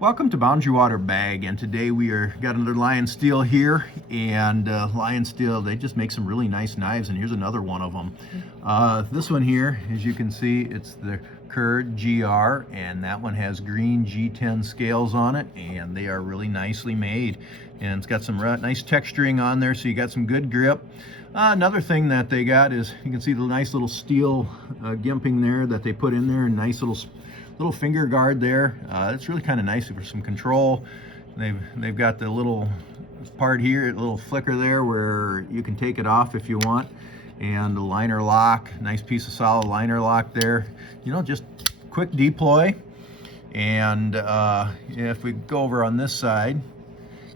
Welcome to Boundary Water Bag, and today we got another LionSteel here, and LionSteel, they just make some really nice knives, and here's another one of them. This one here, as you can see, it's the KUR GR, and that one has green G10 scales on it, and they are really nicely made, and it's got some nice texturing on there, so you got some good grip. Another thing that they got is, you can see the nice little steel gimping there that they put in there, and nice little finger guard there. It's really kind of nice for some control. They've got the little part here, a little flicker there where you can take it off if you want, and the liner lock, nice piece of solid liner lock there. You know, just quick deploy. And if we go over on this side,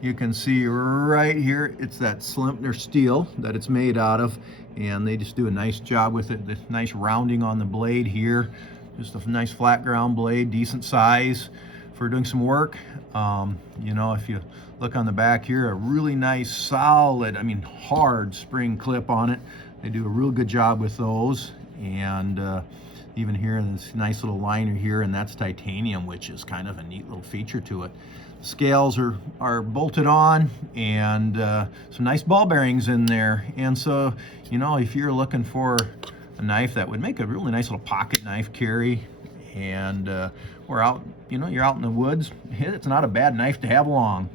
you can see right here, it's that Sleipner steel that it's made out of, and they just do a nice job with it. The nice rounding on the blade here. Just a nice flat ground blade, decent size for doing some work. You know, if you look on the back here, a really nice, solid, I mean, hard spring clip on it. They do a real good job with those. And even here, this nice little liner here, and that's titanium, which is kind of a neat little feature to it. Scales are bolted on, and some nice ball bearings in there. And so, you know, if you're looking for a knife that would make a really nice little pocket knife carry, and we're out, you know, you're out in the woods, it's not a bad knife to have along.